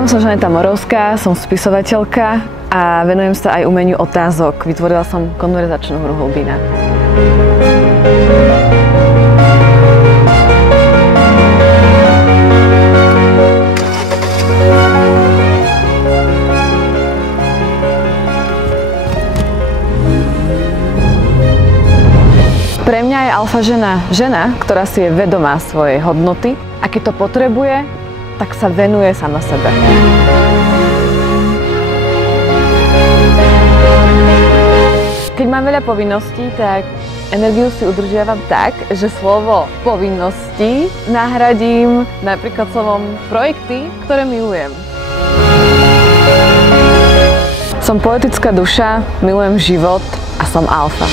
Volám sa Žaneta Morovská, som spisovateľka a venujem sa aj umeniu otázok. Vytvorila som konverzačnú hru Hlbina. Pre mňa je alfa žena žena, ktorá si je vedomá svojej hodnoty a keď to potrebuje, tak sa venuje sama sebe. Keď mám veľa povinností, tak energiu si udržiavam tak, že slovo povinnosti nahradím napríklad slovom projekty, ktoré milujem. Som poetická duša, milujem život a som alfa.